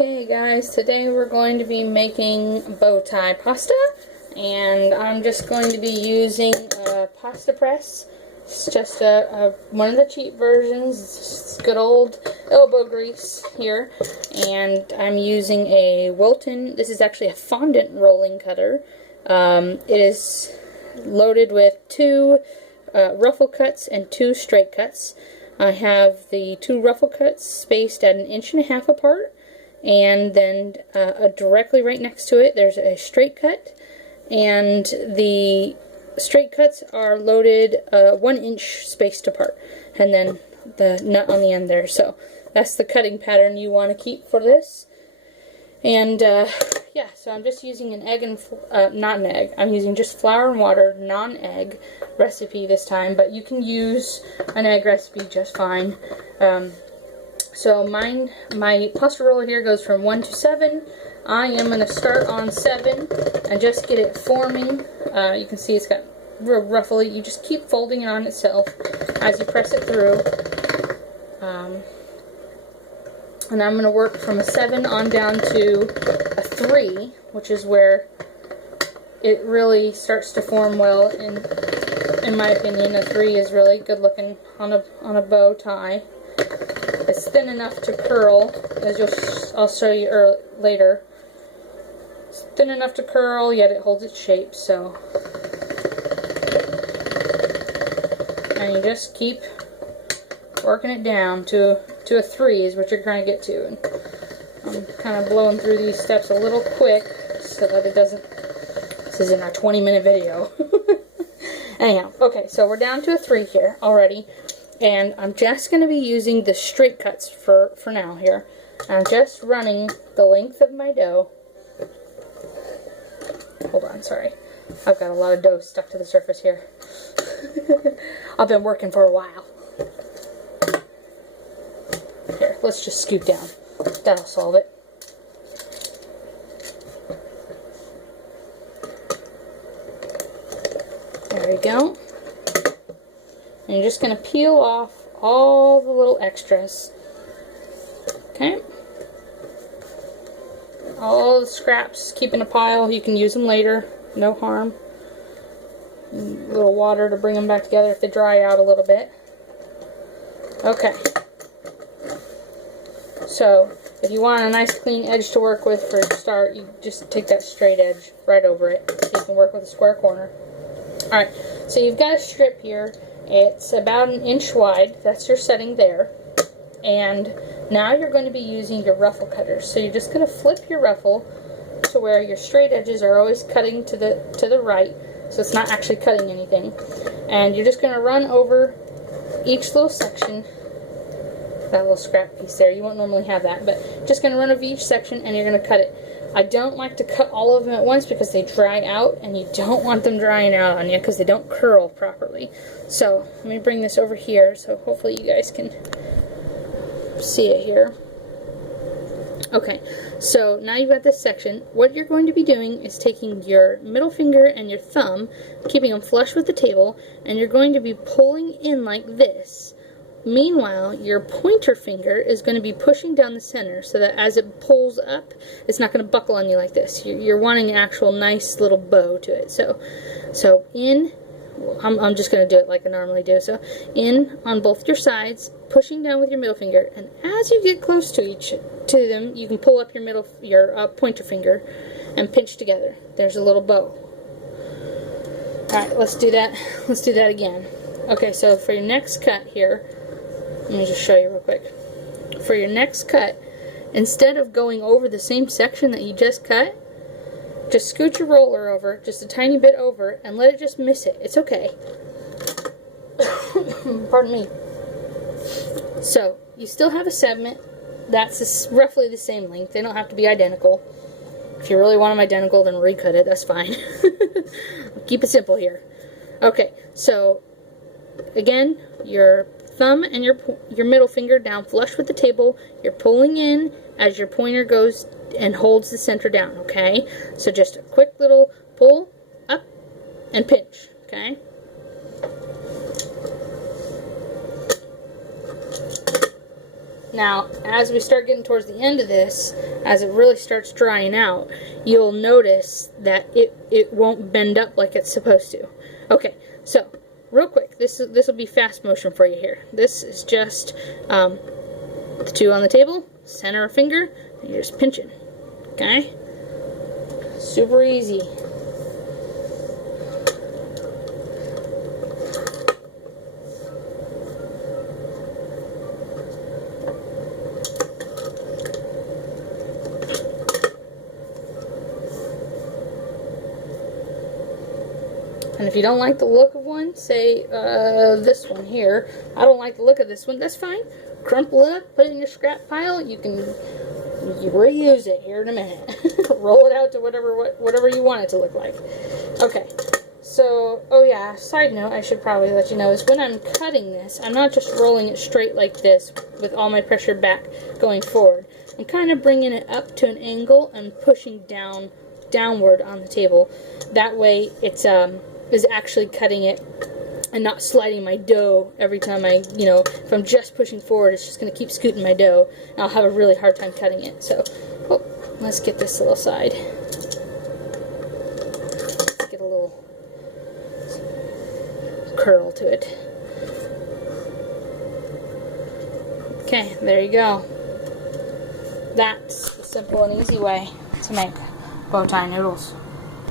Okay guys, today we're going to be making bow tie pasta, and I'm just going to be using a pasta press. It's just one of the cheap versions. It's good old elbow grease here, and I'm using a Wilton. This is actually a fondant rolling cutter. It is loaded with 2 ruffle cuts and 2 straight cuts. I have the 2 ruffle cuts spaced at 1.5 inches apart, and then directly right next to it there's a straight cut, and the straight cuts are loaded 1 inch spaced apart, and then the nut on the end there. So that's the cutting pattern you want to keep for this. And yeah, so I'm just using an egg and not an egg, I'm using just flour and water, non-egg recipe this time, but you can use an egg recipe just fine. So my pasta roller here goes from 1 to 7. I am going to start on 7 and just get it forming. You can see it's got real ruffly. You just keep folding it on itself as you press it through. And I'm going to work from a 7 on down to a 3, which is where it really starts to form well. In my opinion, a 3 is really good looking on a bow tie. It's thin enough to curl, as I'll show you later. It's thin enough to curl, yet it holds its shape. So, and you just keep working it down to a 3 is what you're trying to get to. And I'm kind of blowing through these steps a little quick so that it doesn't. This is in our 20-minute video. Anyhow, okay, so we're down to a 3 here already. And I'm just going to be using the straight cuts for now here. I'm just running the length of my dough. Hold on, sorry. I've got a lot of dough stuck to the surface here. I've been working for a while. Here, let's just scoot down. That'll solve it. There we go. And you're just going to peel off all the little extras. Okay? All the scraps, keep in a pile. You can use them later. No harm. A little water to bring them back together if they dry out a little bit. Okay. So, if you want a nice clean edge to work with for a start, you just take that straight edge right over it so you can work with a square corner. Alright, so you've got a strip here. It's about 1 inch wide. That's your setting there. And now you're going to be using your ruffle cutters. So you're just going to flip your ruffle to where your straight edges are always cutting to the right, so it's not actually cutting anything. And you're just going to run over each little section. That little scrap piece there, you won't normally have that, but just going to run over each section and you're going to cut it. I don't like to cut all of them at once because they dry out, and you don't want them drying out on you because they don't curl properly. So let me bring this over here so hopefully you guys can see it here. Okay, so now you've got this section. What you're going to be doing is taking your middle finger and your thumb, keeping them flush with the table, and you're going to be pulling in like this. Meanwhile, your pointer finger is going to be pushing down the center so that as it pulls up, it's not going to buckle on you like this. You're wanting an actual nice little bow to it. So in, I'm just going to do it like I normally do. So in on both your sides, pushing down with your middle finger, and as you get close to them, you can pull up your pointer finger and pinch together. There's a little bow. All right, let's do that. Let's do that again. Okay, so for your next cut here. Let me just show you real quick. For your next cut, instead of going over the same section that you just cut, just scoot your roller over, just a tiny bit over, and let it just miss it. It's okay. Pardon me. So, you still have a segment that's roughly the same length. They don't have to be identical. If you really want them identical, then recut it. That's fine. Keep it simple here. Okay, so, again, your thumb and your middle finger down flush with the table. You're pulling in as your pointer goes and holds the center down, okay? So just a quick little pull up and pinch, okay? Now, as we start getting towards the end of this, as it really starts drying out, you'll notice that it won't bend up like it's supposed to. Okay, so real quick, this will be fast motion for you here. This is just the two on the table, center a finger, and you're just pinching. Okay? Super easy. And if you don't like the look of one, say this one here, I don't like the look of this one, that's fine. Crumple it up, put it in your scrap pile, you can reuse it here in a minute. Roll it out to whatever you want it to look like. Okay, so, oh yeah, side note I should probably let you know is when I'm cutting this, I'm not just rolling it straight like this with all my pressure back going forward. I'm kind of bringing it up to an angle and pushing downward on the table. That way it's is actually cutting it and not sliding my dough every time if I'm just pushing forward, it's just going to keep scooting my dough, and I'll have a really hard time cutting it. So, let's get this little side. Let's get a little curl to it. Okay, there you go. That's the simple and easy way to make bow tie noodles.